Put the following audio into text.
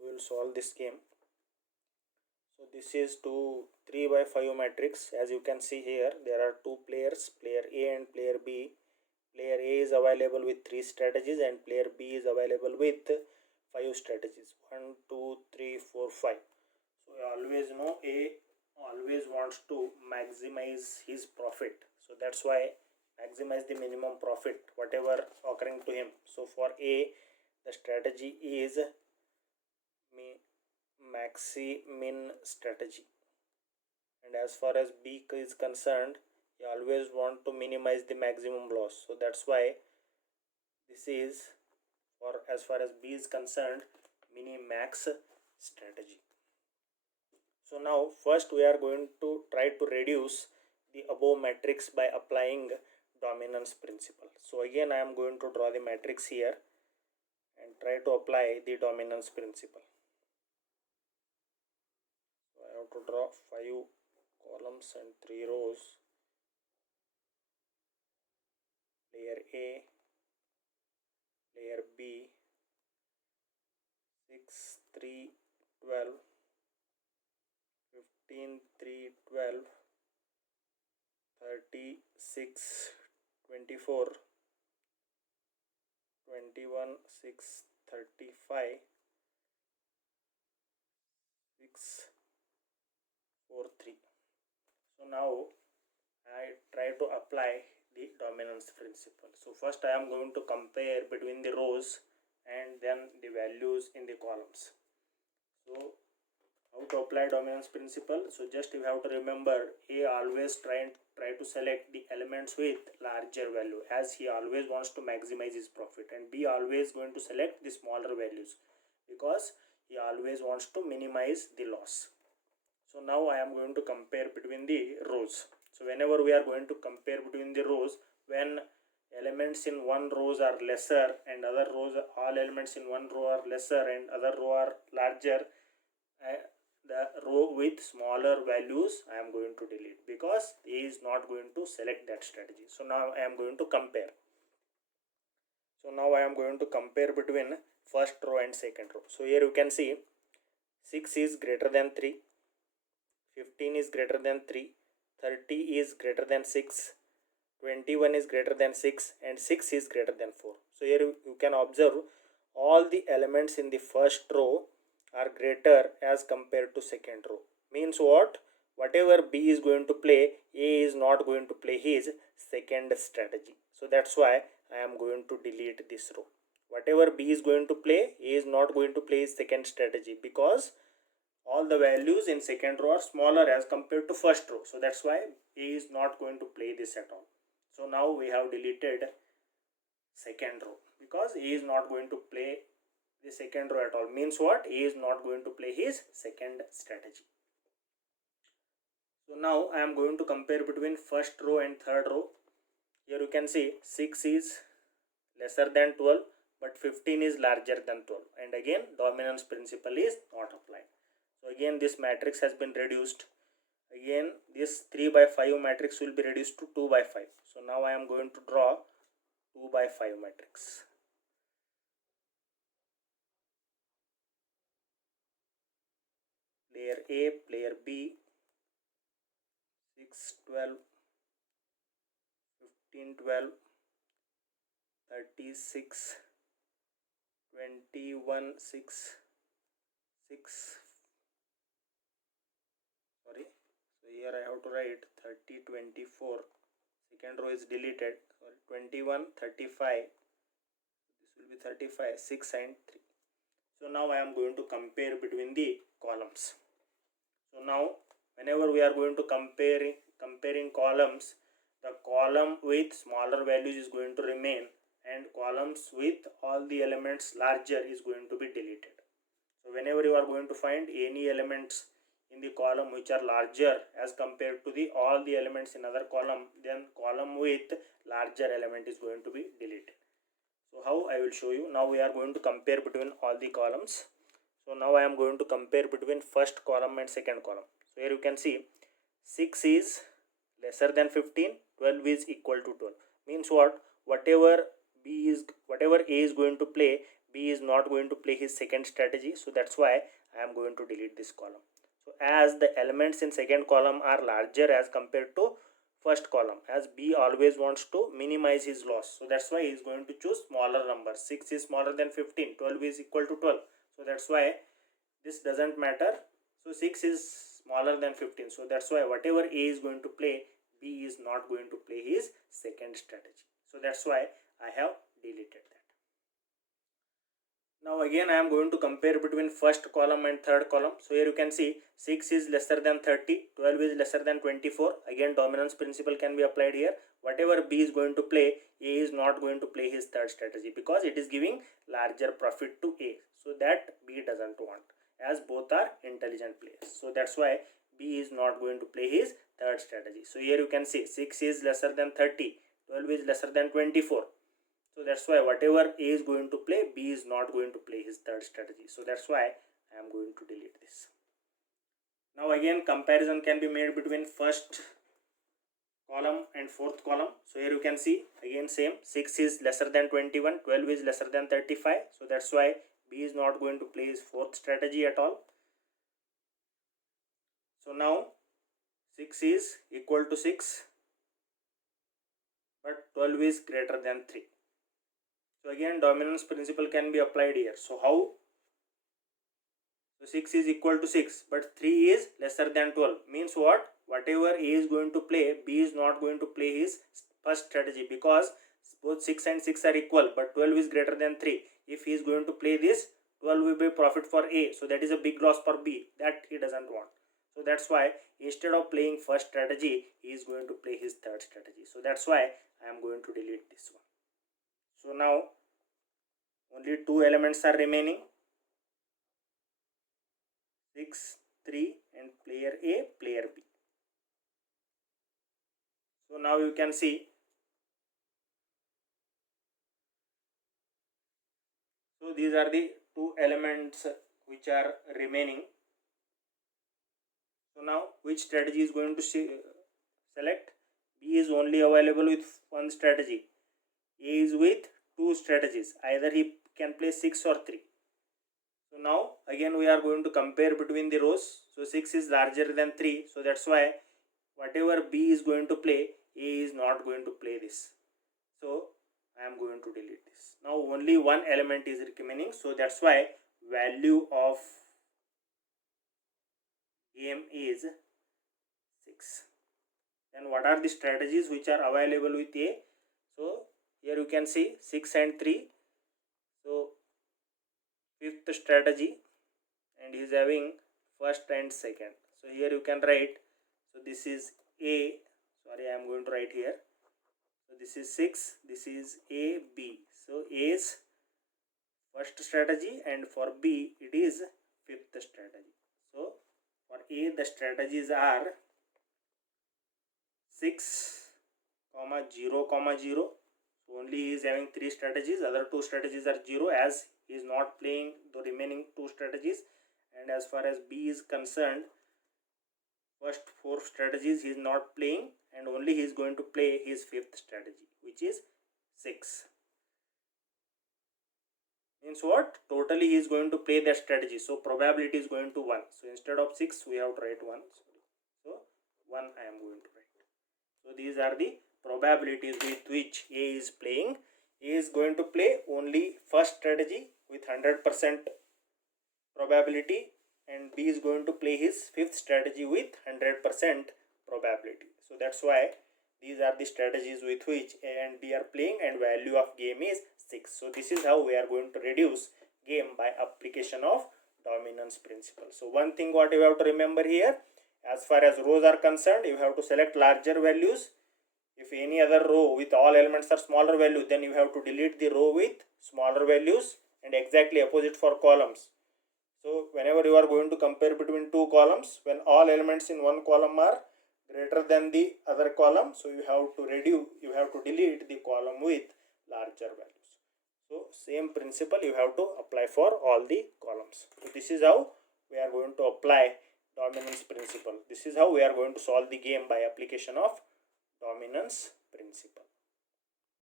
we will solve this game. So this is 3 by 5 matrix. As you can see here, there are two players, player A and player B. Player A is available with 3 strategies and player B is available with 5 strategies. 1, 2, 3, 4, 5. So you always know A always wants to maximize his profit. So that's why maximize the minimum profit whatever occurring to him. So for A, the strategy is maxi min strategy, and as far as B is concerned, you always want to minimize the maximum loss. So that's why this is for, as far as B is concerned, mini max strategy. So now first we are going to try to reduce the above matrix by applying dominance principle. So again I am going to draw the matrix here and try to apply the dominance principle. So I have to draw 5 columns and 3 rows. Layer A, layer B, 6, 3, 12, 15, 3, 12, 36, 24, 21, 6, 35, 6, 4, 3. So now I try to apply the dominance principle. So first I am going to compare between the rows and then the values in the columns. So how to apply dominance principle? So just you have to remember, A always try to select the elements with larger value, as he always wants to maximize his profit, and B always going to select the smaller values because he always wants to minimize the loss. So now I am going to compare between the rows. So whenever we are going to compare between the rows, when elements in one rows are lesser and other rows, all elements in one row are lesser and other row are larger, the row with smaller values I am going to delete because A is not going to select that strategy. So now I am going to compare. So now I am going to compare between first row and second row. So here you can see 6 is greater than 3, 15 is greater than 3, 30 is greater than 6, 21 is greater than 6, and 6 is greater than 4. So here you can observe all the elements in the first row are greater as compared to second row. Means what? Whatever B is going to play, A is not going to play his second strategy. So that's why I am going to delete this row. Whatever B is going to play, A is not going to play his second strategy because all the values in second row are smaller as compared to first row. So that's why A is not going to play this at all. So now we have deleted second row because A is not going to play the second row at all. Means what? A is not going to play his second strategy. So now I am going to compare between first row and third row. Here you can see 6 is lesser than 12 but 15 is larger than 12, and again dominance principle is not applied. So again this matrix has been reduced. Again this 3 by 5 matrix will be reduced to 2 by 5. So now I am going to draw 2 by 5 matrix. Player A, player B, 6, 12, 15, 12, 36, 21, 6, 6. Sorry. So here I have to write 30, 24. Second row is deleted. Sorry, 21, 35. This will be 35, 6 and 3. So now I am going to compare between the columns. So now whenever we are going to comparing columns, the column with smaller values is going to remain and columns with all the elements larger is going to be deleted. So whenever you are going to find any elements in the column which are larger as compared to the all the elements in other column, then column with larger element is going to be deleted. So how I will show you. Now we are going to compare between all the columns. So now I am going to compare between first column and second column. So here you can see 6 is lesser than 15, 12 is equal to 12. Means what? Whatever A is going to play, B is not going to play his second strategy, so that's why I am going to delete this column. So as the elements in second column are larger as compared to first column, as B always wants to minimize his loss, so that's why he is going to choose smaller number. 6 is smaller than 15, 12 is equal to 12, so that's why this doesn't matter. So 6 is smaller than 15, so that's why whatever A is going to play, B is not going to play his second strategy, so that's why I have deleted that. Now again I am going to compare between first column and third column. So here you can see 6 is lesser than 30, 12 is lesser than 24. Again dominance principle can be applied here. Whatever B is going to play, A is not going to play his third strategy because it is giving larger profit to A. So that B doesn't want, as both are intelligent players. So that's why B is not going to play his third strategy. So here you can see 6 is lesser than 30, 12 is lesser than 24. So that's why whatever A is going to play, B is not going to play his third strategy. So that's why I am going to delete this. Now again comparison can be made between first column and fourth column. So here you can see again same, 6 is lesser than 21, 12 is lesser than 35. So that's why B is not going to play his fourth strategy at all. So now 6 is equal to 6, but 12 is greater than 3. So again dominance principle can be applied here. So how? So 6 is equal to 6, but 3 is lesser than 12. Means what? Whatever A is going to play, B is not going to play his first strategy because both 6 and 6 are equal, but 12 is greater than 3. If he is going to play this, 12 will be profit for A. So that is a big loss for B. That he doesn't want. So that's why instead of playing first strategy, he is going to play his third strategy. So that's why I am going to delete this one. So now only two elements are remaining, 6, 3 and player A, player B. So now you can see, so these are the two elements which are remaining. So now which strategy is going to select? B is only available with one strategy. A is with two strategies. Either he can play 6 or 3. So now again we are going to compare between the rows. So 6 is larger than 3. So that's why whatever B is going to play, A is not going to play this. So I am going to delete this. Now only one element is remaining. So that's why value of game is 6. Then what are the strategies which are available with A? So here you can see 6 and 3. So fifth strategy, and he is having first and second. So here you can write, so this is A, sorry I am going to write here. So this is 6, this is A, B. So A's first strategy and for B it is fifth strategy. So for A the strategies are 6, 0, 0. So only he is having 3 strategies, other 2 strategies are 0 as he is not playing the remaining 2 strategies. And as far as B is concerned, first 4 strategies he is not playing and only he is going to play his fifth strategy, which is 6. Means what? Totally he is going to play that strategy. So probability is going to 1. So instead of 6 we have to write 1. So 1 I am going to write. So these are the probabilities with which A is playing. A is going to play only first strategy with 100% probability and B is going to play his fifth strategy with 100% probability. So that's why these are the strategies with which A and B are playing and value of game is 6. So this is how we are going to reduce game by application of dominance principle. So one thing what you have to remember here, as far as rows are concerned, you have to select larger values. If any other row with all elements are smaller value, then you have to delete the row with smaller values, and exactly opposite for columns. So whenever you are going to compare between two columns, when all elements in one column are greater than the other column, so you have to delete the column with larger values. So same principle you have to apply for all the columns. So this is how we are going to apply dominance principle. This is how we are going to solve the game by application of dominance